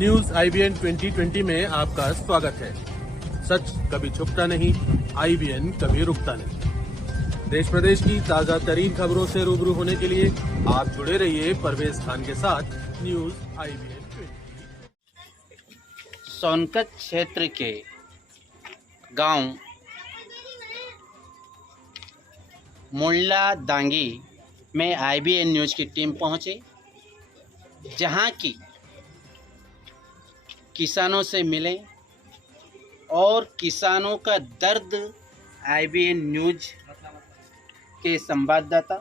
News IBN 2020 में आपका स्वागत है। सच कभी छुपता नहीं, IBN कभी रुकता नहीं। देश प्रदेश की ताजा तरीन खबरों से रूबरू होने के लिए आप जुड़े रहिए परवेज खान के साथ न्यूज IBN 20। सोनकत क्षेत्र के गांव मुल्ला दांगी में IBN न्यूज की टीम पहुंची, जहां की किसानों से मिले और किसानों का दर्द IBN न्यूज के संवाददाता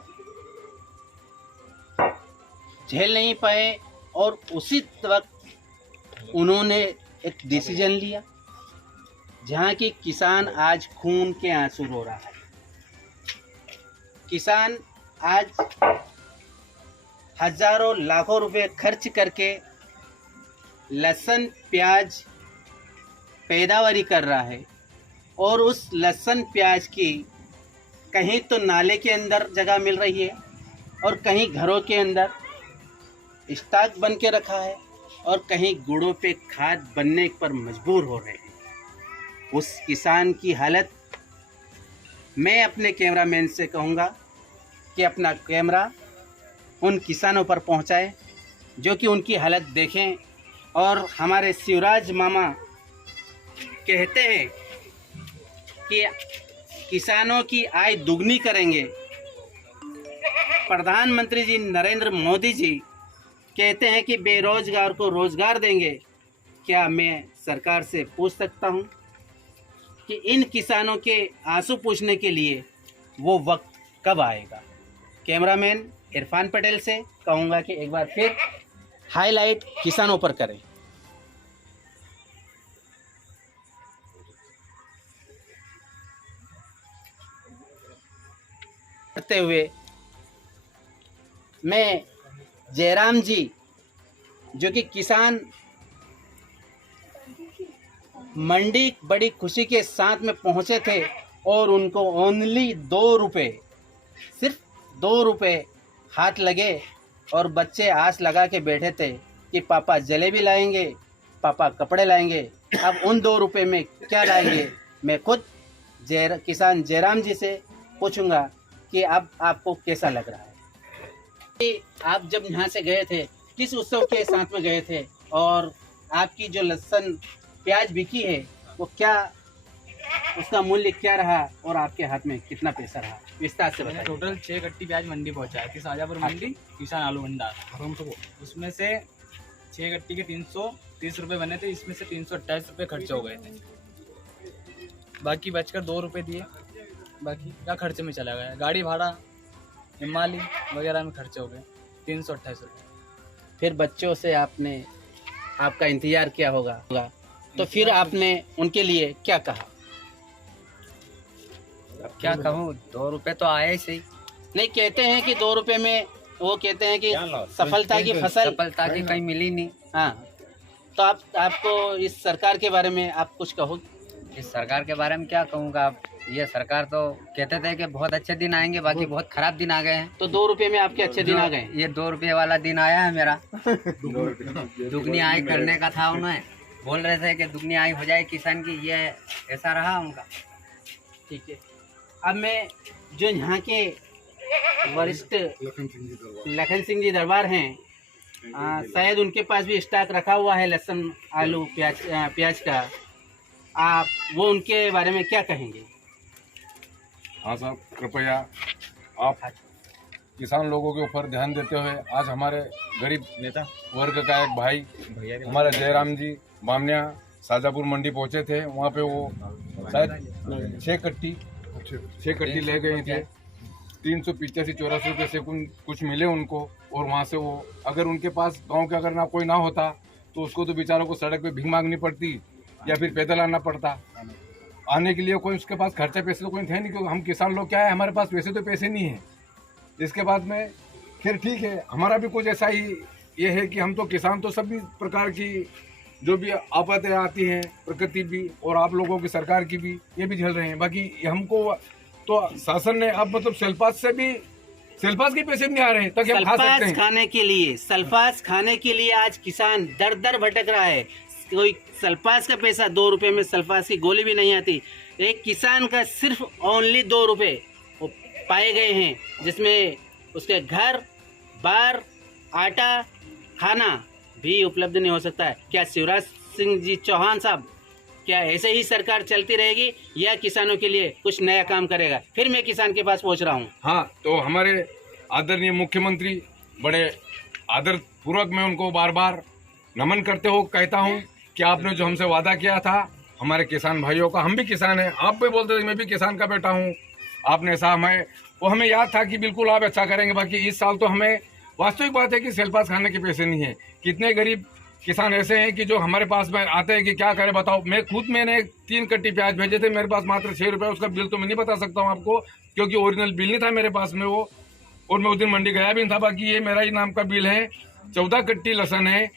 झेल नहीं पाए और उसी वक्त उन्होंने एक डिसीजन लिया, जहां की किसान आज खून के आंसू रो रहा है। किसान आज हजारों लाखों रुपए खर्च करके लहसुन प्याज पैदावारी कर रहा है और उस लहसुन प्याज की कहीं तो नाले के अंदर जगह मिल रही है और कहीं घरों के अंदर स्टॉक बन के रखा है और कहीं गुड़ों पे खाद बनने पर मजबूर हो रहे हैं। उस किसान की हालत मैं अपने कैमरामैन से कहूँगा कि अपना कैमरा उन किसानों पर पहुँचाए जो कि उनकी हालत देखें। और हमारे शिवराज मामा कहते हैं कि किसानों की आय दुगनी करेंगे। प्रधानमंत्री जी नरेंद्र मोदी जी कहते हैं कि बेरोजगार को रोजगार देंगे। क्या मैं सरकार से पूछ सकता हूं कि इन किसानों के आंसू पूछने के लिए वो वक्त कब आएगा? कैमरामैन इरफान पटेल से कहूँगा कि एक बार फिर हाईलाइट किसानों पर करें। करते हुए मैं जयराम जी जो कि किसान मंडी बड़ी खुशी के साथ में पहुंचे थे और उनको ओनली 2 रुपये, सिर्फ 2 रुपये हाथ लगे और बच्चे आस लगा के बैठे थे कि पापा जलेबी लाएंगे, पापा कपड़े लाएंगे। अब उन 2 रुपये में क्या लाएंगे? मैं खुद किसान जयराम जी से पूछूंगा कि अब आपको कैसा लग रहा है? कि आप जब यहाँ से गए थे किस उत्सव के साथ में गए थे और आपकी जो लहसुन प्याज बिकी है वो क्या, उसका मूल्य क्या रहा और आपके हाथ में कितना पैसा रहा? विस्तार से बताइए। टोटल 6 गट्टी प्याज मंडी पहुंचा है, शाजापुर मंडी किसान आलू भंडार। उसमें से 6 गट्टी के 330 रुपये बने थे, इसमें से 328 रुपये खर्च हो गए थे। बाकी बचकर 2 रुपये दिए, बाकी क्या खर्चे में चला गया। गाड़ी भाड़ा हिमाली वगैरह में खर्चे हो गए 328 रुपये। फिर बच्चों से आपने आपका इंतजार किया होगा, तो फिर आपने उनके लिए क्या कहा? अब क्या कहूँ, 2 रुपए तो आए सही। नहीं, कहते हैं कि 2 रुपये में वो कहते हैं कि सफलता की फसल सफलता की कहीं मिली नहीं। हाँ, तो आपको इस सरकार के बारे में आप कुछ कहो? इस सरकार के बारे में क्या कहूँगा। अब ये सरकार तो कहते थे कि बहुत अच्छे दिन आएंगे, बाकी बहुत खराब दिन आ गए हैं। तो 2 रुपये में आपके अच्छे दिन आ गए? ये 2 रुपये वाला दिन आया है मेरा। दुगनी आय करने का था, उन्हें बोल रहे थे कि दुगनी आय हो जाए किसान की, ये ऐसा रहा उनका। ठीक है, अब मैं जो यहाँ के वरिष्ठ लखन सिंह जी दरबार हैं, शायद उनके पास भी स्टॉक रखा हुआ है लहसुन आलू प्याज का, आप वो उनके बारे में क्या कहेंगे? हाँ साहब, कृपया आप किसान लोगों के ऊपर ध्यान देते हुए आज हमारे गरीब नेता वर्ग का एक भाई हमारा जयराम जी बामनिया शाजापुर मंडी पहुंचे थे। वहाँ पे वो शायद 6 कट्टी ले गए थे। 385-84 रुपये से कुछ मिले उनको। और वहाँ से वो अगर उनके पास गांव के अगर ना कोई ना होता तो उसको तो बेचारों को सड़क पे भीख मांगनी पड़ती या फिर पैदल आना पड़ता। आने के लिए कोई उसके पास खर्चा पैसे तो कोई थे नहीं, क्योंकि हम किसान लोग क्या है, हमारे पास पैसे नहीं है। इसके बाद में फिर ठीक है, हमारा भी कुछ ऐसा ही ये है कि हम तो किसान तो सभी प्रकार की जो भी आपत्तियाँ आती हैं, प्रकृति भी और आप लोगों की सरकार की भी, ये भी झेल रहे हैं। बाकी हमको तो शासन ने अब मतलब सेल्पास से भी सेल्फास के पैसे नहीं आ रहे हैं ताकि हम खा सकते सल्फास हैं। खाने के लिए आज किसान दर दर भटक रहा है। कोई सल्फास का पैसा 2 रुपए में सल्फास की गोली भी नहीं आती। एक किसान का सिर्फ ओनली 2 रुपए वो पाए गए हैं, जिसमें उसके घर बार आटा खाना भी उपलब्ध नहीं हो सकता है। क्या शिवराज सिंह जी चौहान साहब, क्या ऐसे ही सरकार चलती रहेगी या किसानों के लिए कुछ नया काम करेगा? फिर मैं किसान के पास पहुंच रहा हूं। हाँ, तो हमारे आदरणीय मुख्यमंत्री, बड़े आदर पूर्वक मैं उनको बार बार नमन करते हो कहता हूँ कि आपने जो हमसे वादा किया था हमारे किसान भाइयों का, हम भी किसान हैं, आप भी बोलते थे मैं भी किसान का बेटा हूँ, आपने ऐसा हमें याद था कि बिल्कुल आप अच्छा करेंगे। बाकी इस साल तो हमें वास्तविक बात है कि सेल्फास खाने के पैसे नहीं है। कितने गरीब किसान ऐसे हैं कि जो हमारे पास में आते हैं कि क्या करें बताओ। मैंने 3 कट्टी प्याज भेजे थे, मेरे पास मात्र 6 रुपये, उसका बिल तो मैं नहीं बता सकता हूँ आपको क्योंकि ओरिजिनल बिल नहीं था मेरे पास में वो, और मैं उस दिन मंडी गया भी नहीं था। बाकी ये मेरा ही नाम का बिल है। 14 कट्टी लहसन है,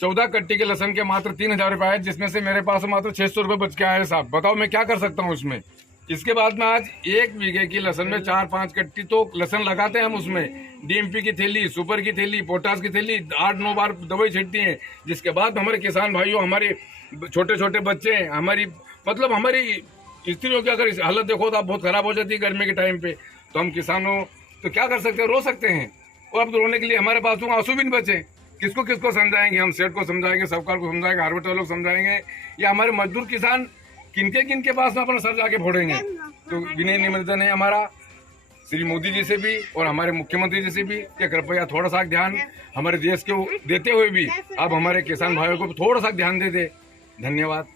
14 कट्टी के लहसन के मात्र 3,000 रुपये है, जिसमें से मेरे पास मात्र 600 रुपये बच के आए साहब। बताओ मैं क्या कर सकता हूँ उसमें। इसके बाद में आज 1 बीघे की लहसन में 4-5 कट्टी तो लहसन लगाते हैं हम, उसमें डीएमपी की थैली, सुपर की थैली, पोटास की थैली 8-9 बार दवाई छिड़ती हैं। जिसके बाद हमारे किसान भाइयों, हमारे छोटे छोटे बच्चे, हमारी स्त्रियों की अगर हालत देखो तो आप बहुत खराब हो जाती है गर्मी के टाइम पे। तो हम किसानों तो क्या कर सकते हैं, रो सकते हैं। और अब तो रोने के लिए हमारे पास तो आंसू भी नहीं बचे। किसको समझाएंगे हम? सेठ को समझाएंगे, सरकार को समझाएंगे, हार्वेस्टर लोग समझाएंगे, या हमारे मजदूर किसान किनके पास में अपना सर जाके फोड़ेंगे? तो विनय निवेदन है हमारा श्री मोदी जी से भी और हमारे मुख्यमंत्री जी से भी कि कृपया थोड़ा सा ध्यान हमारे देश को देते हुए भी आप हमारे किसान भाइयों को थोड़ा सा ध्यान दे दे। धन्यवाद,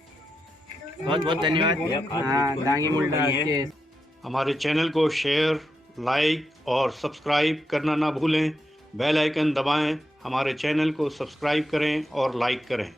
बहुत बहुत धन्यवाद। दांगी मुल्ला के हमारे चैनल को शेयर, लाइक और सब्सक्राइब करना ना भूलें। बेल आइकन दबाएं, हमारे चैनल को सब्सक्राइब करें और लाइक करें।